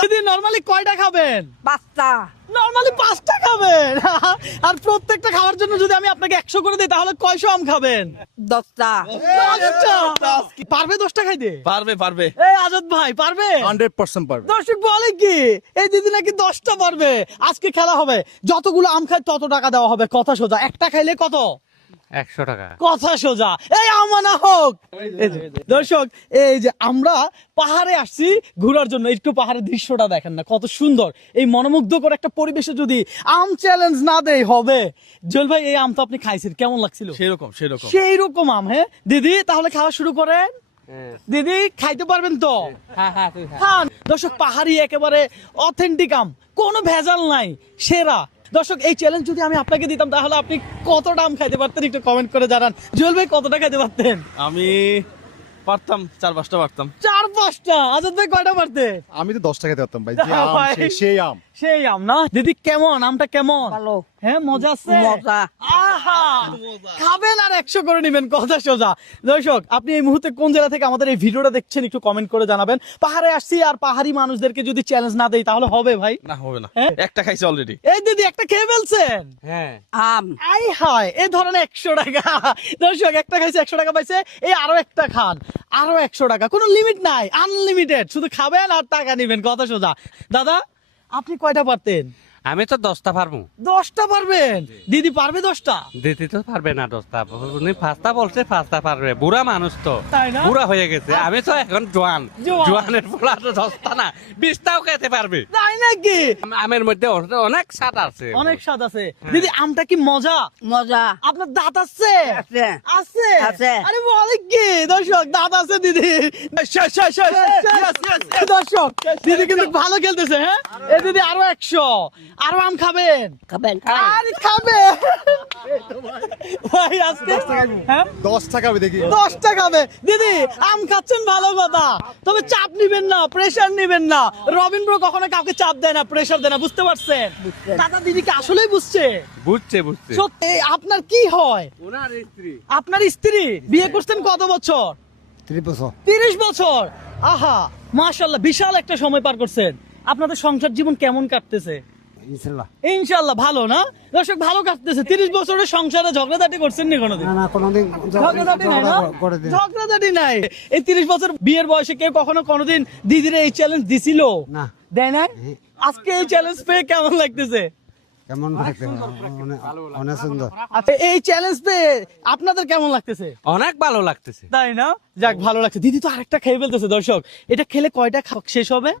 দিদি নরমালি কয়টা খাবেন? 5টা। নরমালি 5টা খাবেন। আর প্রত্যেকটা খাওয়ার জন্য যদি আমি আপনাকে 100 করে দিই তাহলে কয়শো আম খাবেন? 10টা। 10টা। পারবে 10টা খাইতে? পারবে এই আজাদ ভাই পারবে? 100% পারবে। দর্শক বলে কি এই দিদি নাকি 10টা পারবে। আজকে খেলা হবে, যতগুলো আম খায় তত টাকা দেওয়া হবে। কথা সোজা, একটা খাইলে কত? 100 টাকা। কথা সোজা। এই আমানা হোক। দর্শক এই যে আমরা পাহাড়ে আসছি ঘোরার জন্য, একটু পাহাড়ের দৃশ্যটা দেখেন না কত সুন্দর। এই মনোমুগ্ধকর একটা পরিবেশে যদি আম চ্যালেঞ্জ না দেয় হবে। জল ভাই এই আম তো আপনি খাইছেন, কেমন লাগছিল? সেরকম সেই রকম আম। হ্যাঁ দিদি তাহলে খাওয়া শুরু করেন। দিদি খাইতে পারবেন তো? খান। দর্শক পাহাড়ি একেবারে অথেন্টিক আম, কোনো ভেজাল নাই, সেরা। দর্শক এই চ্যালেঞ্জ যদি আমি আপনাকে দিতাম তাহলে আপনি কতটা আম খাইতে পারতেন একটু কমেন্ট করে জানান। জুয়েল ভাই কতটা খাইতে পারতেন? আমি পারতাম 4-5টা পারতাম। 4-5টা। আজাদ ভাই কয়টা পারতেন? আমি তো 10 টাকা দিতাম ভাই, যে আম ভাই। সেই আম। সেই আম না? দিদি কেমন আমটা কেমন? ভালো। হ্যাঁ মজা আছে? মজা। আহা খাবেন আর 100 করে নেবেন, কথা সোজা। দর্শক আপনি এই মুহূর্তে কোন জেলা থেকে আমাদের এই ভিডিওটা দেখছেন একটু কমেন্ট করে জানাবেন। পাহাড়ে আসছি আর পাহাড়ি মানুষদেরকে যদি চ্যালেঞ্জ না দেই তাহলে হবে ভাই? না হবে না, হ্যাঁ? একটা খাইছি অলরেডি। এই দিদি একটা খেয়ে ফেলছেন? হ্যাঁ। আম। আই হায় এই ধরেন 100 টাকা। দর্শক একটা খাইছে 100 টাকা পাইছে, এই আরো একটা খান আরো 100 টাকা। কোনো লিমিট নাই, আনলিমিটেড, শুধু খাবেন আর টাকা নিবেন, কথা সোজা। দাদা আপনি কয়টা পারতেন? আমি তো 10টা পারবো। 10টা পারবেন? দিদি পারবে 10টা? দিতে তো পারবে না 10টা। উনি 5টা বলছে, 5টা পারবে। বুড়া মানুষ তো, তাই না? বুড়া হয়ে গেছে। আমি তো এখন জোয়ান। জোয়ান। জোয়ানের পোলা তো 10টা না 20টাও খেতে পারবে। তাই নাকি? আমের মধ্যে অনেক স্বাদ আছে। অনেক স্বাদ আছে। দিদি আমটা কি মজা? মজা। আপনার দাঁত আছে? আছে। আছে? আছে। আরে বলে কি দর্শক দাঁত আছে দিদি। দর্শক দিদি কিন্তু ভালো খেলতেছে। হ্যাঁ এই দিদি আরো 100। আরো আম খাবেন? খাবেন। আরে খাবে ভাই আজকে। হ্যাঁ 10 টাকা আমি দেখি। 10টা খাবে। দিদি আম খাচ্ছেন ভালো কথা, তবে চাপ নিবেন না, প্রেসার নিবেন না। রবীন্দ্র কখনো কাউকে চাপ দেয় না, প্রেসার দেয় না, বুঝতে পারছেন? দাদা দিদি কি আসলেই বুঝছে? বুঝছে। সত্যি আপনার কি হয়? ওনার স্ত্রী। আপনার স্ত্রী বিয়ে করছেন কত বছর? 30 বছর। 30 বছর। আহা মাশাআল্লাহ, বিশাল একটা সময় পার করছেন। আপনাদের সংসার জীবন কেমন কাটতেছে? ইনশাআল্লাহ। ইনশাআল্লাহ ভালো না? দর্শক ভালো কাটতেছে। 30 বছরের সংসারে ঝগড়াঝাটি করছেন নি কোনোদিন? না কোনোদিন ঝগড়াঝাটি নাই না? ঝগড়াঝাটি নাই। এই 30 বছর বিয়ের বয়সে কেউ কখনো কোনোদিন দিদিরে এই চ্যালেঞ্জ দিছিল? না। দেয় না? আজকে এই চ্যালেঞ্জ পেয়ে কেমন লাগতেছে? কেমন লাগছে? অনেক সুন্দর। আচ্ছা এই চ্যালেঞ্জ পেয়ে আপনাদের কেমন লাগতেছে? অনেক ভালো লাগতেছে। তাই না? যাক ভালো লাগছে। দিদি তো আরেকটা খেয়ে ফেলতেছে। দর্শক এটা খেলে কয়টা শেষ হবে?